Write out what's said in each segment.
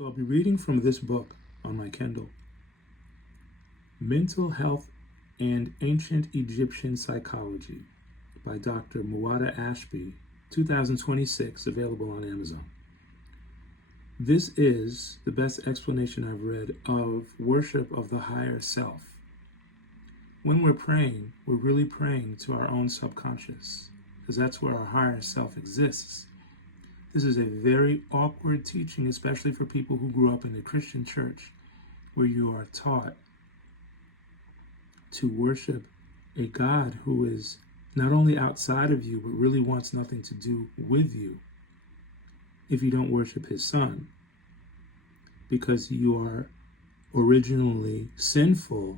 So I'll be reading from this book on my Kindle, Mental Health and Ancient Egyptian Psychology by Dr. Muata Ashby, 2026, available on Amazon. This is the best explanation I've read of worship of the higher self. When we're praying, we're really praying to our own subconscious, because that's where our higher self exists. This is a very awkward teaching, especially for people who grew up in a Christian church, where you are taught to worship a God who is not only outside of you, but really wants nothing to do with you if you don't worship his son, because you are originally sinful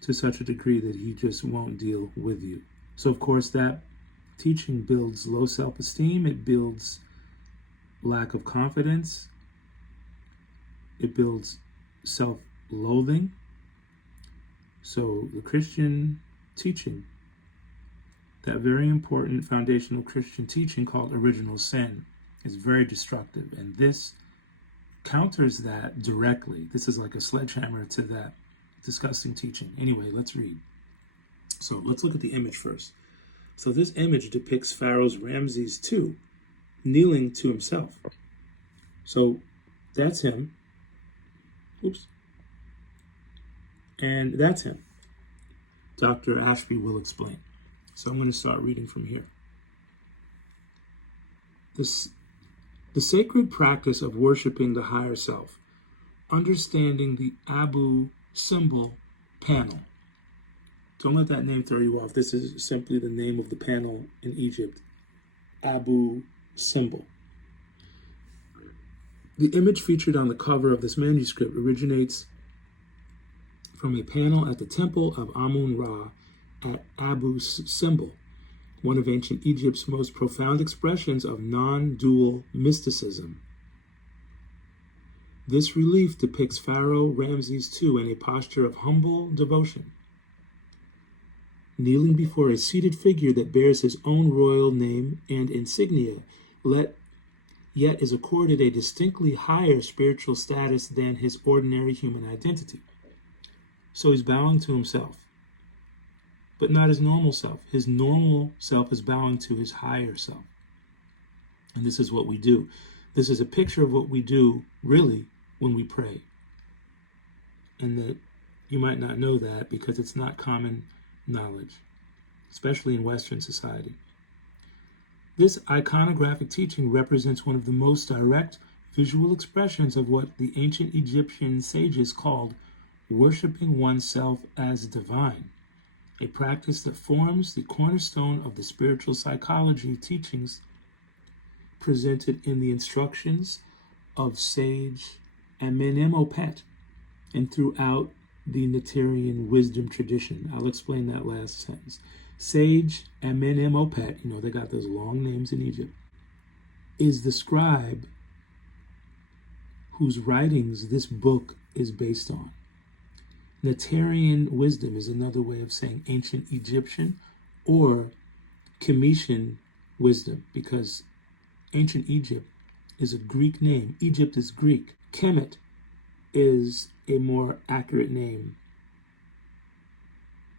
to such a degree that he just won't deal with you. So, of course, that teaching builds low self-esteem. It builds lack of confidence. It builds self-loathing. So the Christian teaching, that very important foundational Christian teaching called original sin, is very destructive. And this counters that directly. This is like a sledgehammer to that disgusting teaching. Anyway, let's read. So let's look at the image first. So this image depicts Pharaoh's Ramses II kneeling to himself. So that's him. Oops. And that's him. Dr. Ashby will explain. So I'm going to start reading from here. The sacred practice of worshiping the higher self, understanding the Abu symbol panel. Don't let that name throw you off. This is simply the name of the panel in Egypt, Abu symbol. The image featured on the cover of this manuscript originates from a panel at the temple of Amun-Ra at Abu symbol, one of ancient Egypt's most profound expressions of non-dual mysticism. This relief depicts Pharaoh Ramses II in a posture of humble devotion, kneeling before a seated figure that bears his own royal name and insignia, yet is accorded a distinctly higher spiritual status than his ordinary human identity. So he's bowing to himself, but not his normal self. His normal self is bowing to his higher self. And this is what we do. This is a picture of what we do, really, when we pray. And that you might not know that because it's not common knowledge, especially in Western society. This iconographic teaching represents one of the most direct visual expressions of what the ancient Egyptian sages called worshiping oneself as divine, a practice that forms the cornerstone of the spiritual psychology teachings presented in the instructions of sage Amenemopet and throughout the Natarian wisdom tradition. I'll explain that last sentence. Sage Amenemopet, they got those long names in Egypt, is the scribe whose writings this book is based on. Natarian wisdom is another way of saying ancient Egyptian or Chemetian wisdom, because ancient Egypt is a Greek name. Egypt is Greek. Kemet is a more accurate name,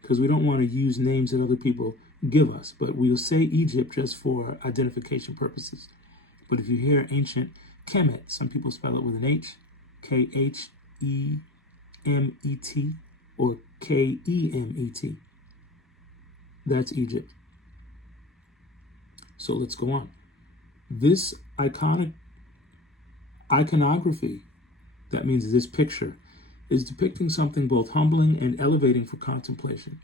because we don't want to use names that other people give us, but we'll say Egypt just for identification purposes. But if you hear ancient Kemet, some people spell it with an H, Khemet, or Kemet. That's Egypt. So let's go on. This iconography, that means this picture, is depicting something both humbling and elevating for contemplation.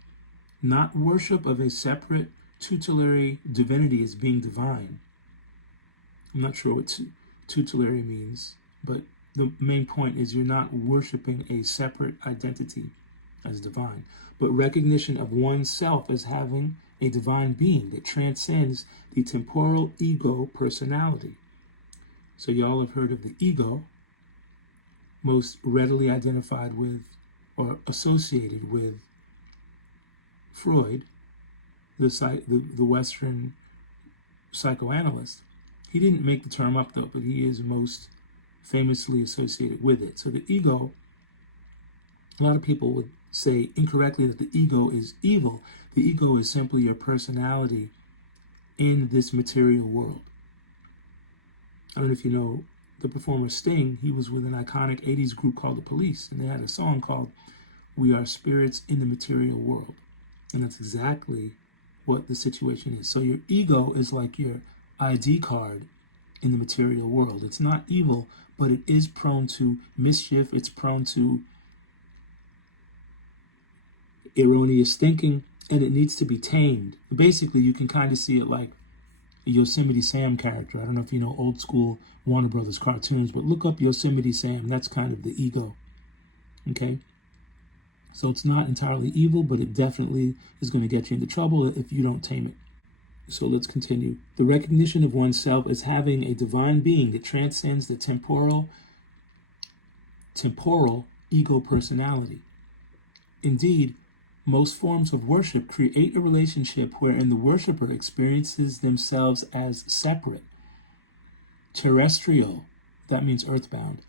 Not worship of a separate tutelary divinity as being divine. I'm not sure what tutelary means, but the main point is you're not worshiping a separate identity as divine, but recognition of oneself as having a divine being that transcends the temporal ego personality. So y'all have heard of the ego, most readily identified with or associated with Freud, the Western psychoanalyst. He didn't make the term up though, but he is most famously associated with it. So the ego, a lot of people would say incorrectly that the ego is evil. The ego is simply your personality in this material world. I don't know if you know the performer Sting. He was with an iconic 80s group called The Police, and they had a song called "We Are Spirits in the Material World." And that's exactly what the situation is. So your ego is like your ID card in the material world. It's not evil, but it is prone to mischief. It's prone to erroneous thinking, and it needs to be tamed. Basically, you can kind of see it like a Yosemite Sam character. I don't know if you know old school Warner Brothers cartoons, but look up Yosemite Sam. That's kind of the ego. Okay? So it's not entirely evil, but it definitely is going to get you into trouble if you don't tame it. So let's continue. The recognition of oneself as having a divine being that transcends the temporal ego personality. Indeed, most forms of worship create a relationship wherein the worshiper experiences themselves as separate, terrestrial, that means earthbound,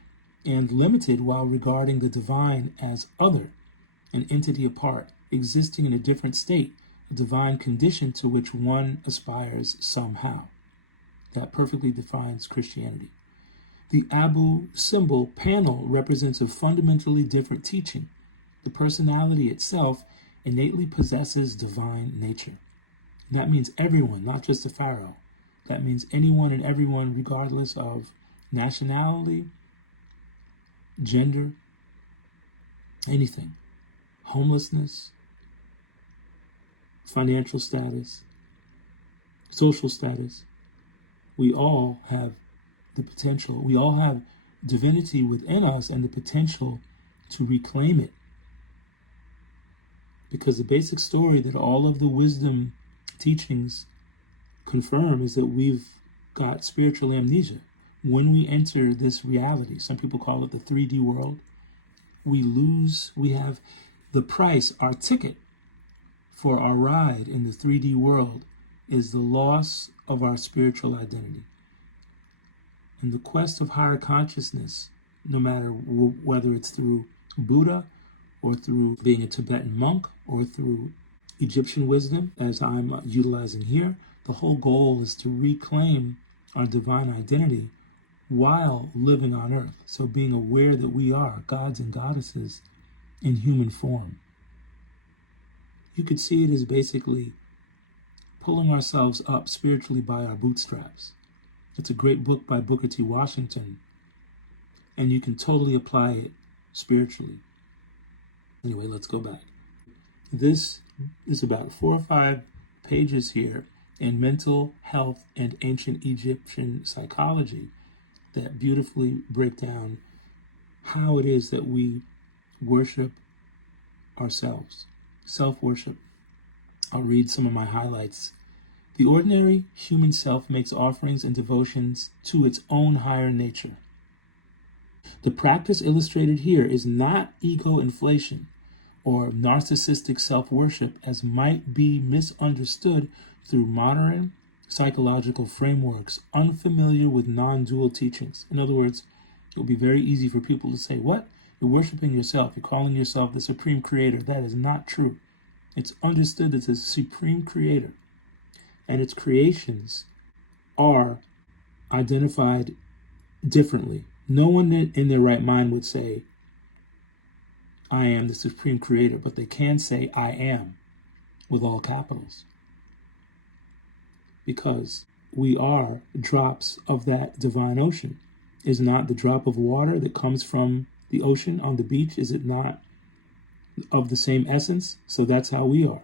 and limited while regarding the divine as other, an entity apart, existing in a different state, a divine condition to which one aspires somehow. That perfectly defines Christianity. The Abu symbol panel represents a fundamentally different teaching. The personality itself innately possesses divine nature. And that means everyone, not just the pharaoh. That means anyone and everyone, regardless of nationality, gender, anything. Homelessness, financial status, social status. We all have the potential. We all have divinity within us and the potential to reclaim it. Because the basic story that all of the wisdom teachings confirm is that we've got spiritual amnesia. When we enter this reality, some people call it the 3D world, we have the price, our ticket for our ride in the 3D world is the loss of our spiritual identity. And the quest of higher consciousness, no matter whether it's through Buddha or through being a Tibetan monk or through Egyptian wisdom, as I'm utilizing here, the whole goal is to reclaim our divine identity while living on earth. So being aware that we are gods and goddesses in human form. You could see it as basically pulling ourselves up spiritually by our bootstraps. It's a great book by Booker T. Washington, and you can totally apply it spiritually. Anyway, let's go back. This is about 4 or 5 pages here in mental health and ancient Egyptian psychology that beautifully break down how it is that we worship ourselves. Self-worship. I'll read some of my highlights. The ordinary human self makes offerings and devotions to its own higher nature. The practice illustrated here is not ego inflation or narcissistic self-worship as might be misunderstood through modern psychological frameworks unfamiliar with non-dual teachings. In other words, it will be very easy for people to say, what? You're worshiping yourself. You're calling yourself the supreme creator. That is not true. It's understood that the supreme creator and its creations are identified differently. No one in their right mind would say, I am the supreme creator, but they can say, I am, with all capitals. Because we are drops of that divine ocean. Is not the drop of water that comes from the ocean on the beach, is it not of the same essence? So that's how we are.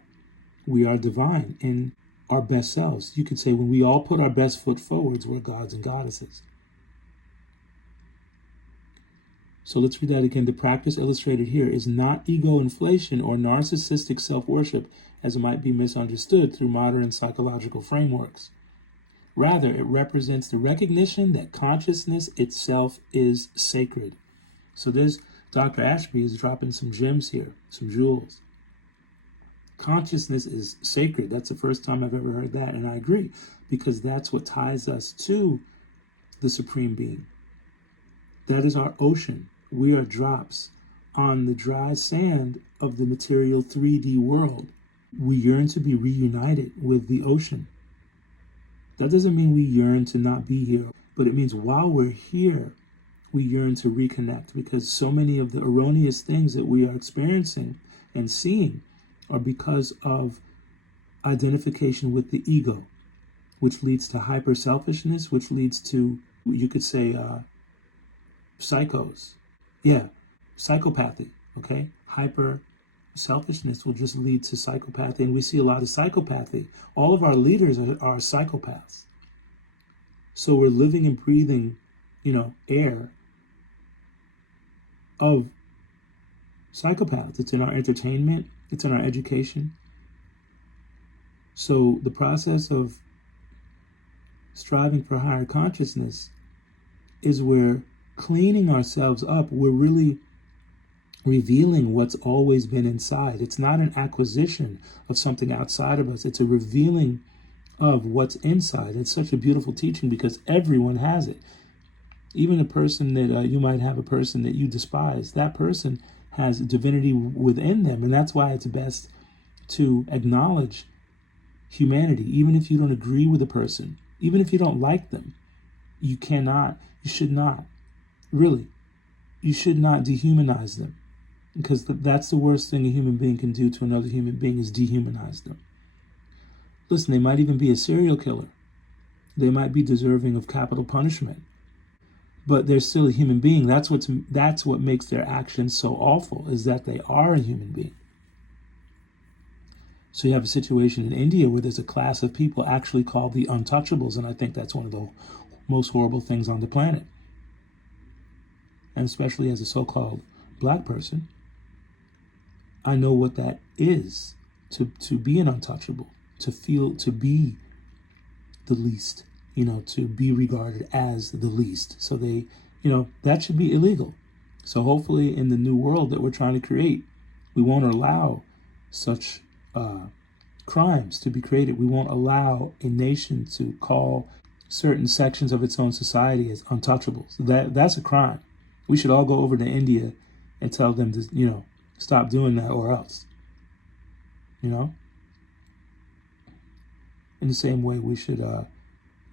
We are divine in our best selves. You could say when we all put our best foot forwards, we're gods and goddesses. So let's read that again. The practice illustrated here is not ego inflation or narcissistic self-worship as it might be misunderstood through modern psychological frameworks. Rather, it represents the recognition that consciousness itself is sacred. So there's Dr. Ashby is dropping some gems here, some jewels. Consciousness is sacred. That's the first time I've ever heard that, and I agree, because that's what ties us to the Supreme Being. That is our ocean. We are drops on the dry sand of the material 3D world. We yearn to be reunited with the ocean. That doesn't mean we yearn to not be here, but it means while we're here, we yearn to reconnect, because so many of the erroneous things that we are experiencing and seeing are because of identification with the ego, which leads to hyper selfishness, which leads to, you could say, psychos. Yeah, psychopathy, okay? Hyper selfishness will just lead to psychopathy, and we see a lot of psychopathy. All of our leaders are psychopaths. So we're living and breathing, air of psychopaths. It's in our entertainment, it's in our education. So the process of striving for higher consciousness is we're cleaning ourselves up. We're really revealing what's always been inside. It's not an acquisition of something outside of us. It's a revealing of what's inside. It's such a beautiful teaching because everyone has it. Even a person that you might have a person that you despise, that person has divinity within them. And that's why it's best to acknowledge humanity. Even if you don't agree with a person, even if you don't like them, you should not dehumanize them. Because that's the worst thing a human being can do to another human being is dehumanize them. Listen, they might even be a serial killer. They might be deserving of capital punishment. But they're still a human being. That's what makes their actions so awful, is that they are a human being. So you have a situation in India where there's a class of people actually called the untouchables, and I think that's one of the most horrible things on the planet. And especially as a so-called black person, I know what that is, to be an untouchable, to be the least, to be regarded as the least. So they, that should be illegal. So hopefully in the new world that we're trying to create, we won't allow such crimes to be created. We won't allow a nation to call certain sections of its own society as untouchables. That's a crime. We should all go over to India and tell them to, stop doing that or else. In the same way, we should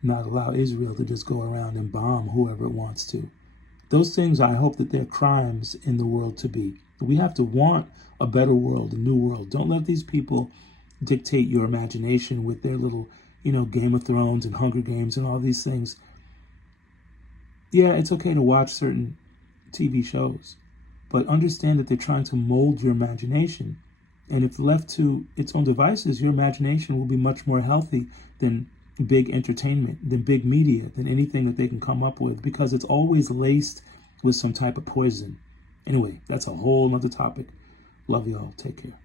not allow Israel to just go around and bomb whoever it wants to. Those things, I hope that they're crimes in the world to be. We have to want a better world, a new world. Don't let these people dictate your imagination with their little, Game of Thrones and Hunger Games and all these things. Yeah, it's okay to watch certain TV shows, but understand that they're trying to mold your imagination. And if left to its own devices, your imagination will be much more healthy than big entertainment, than big media, than anything that they can come up with, because it's always laced with some type of poison. Anyway, that's a whole other topic. Love y'all. Take care.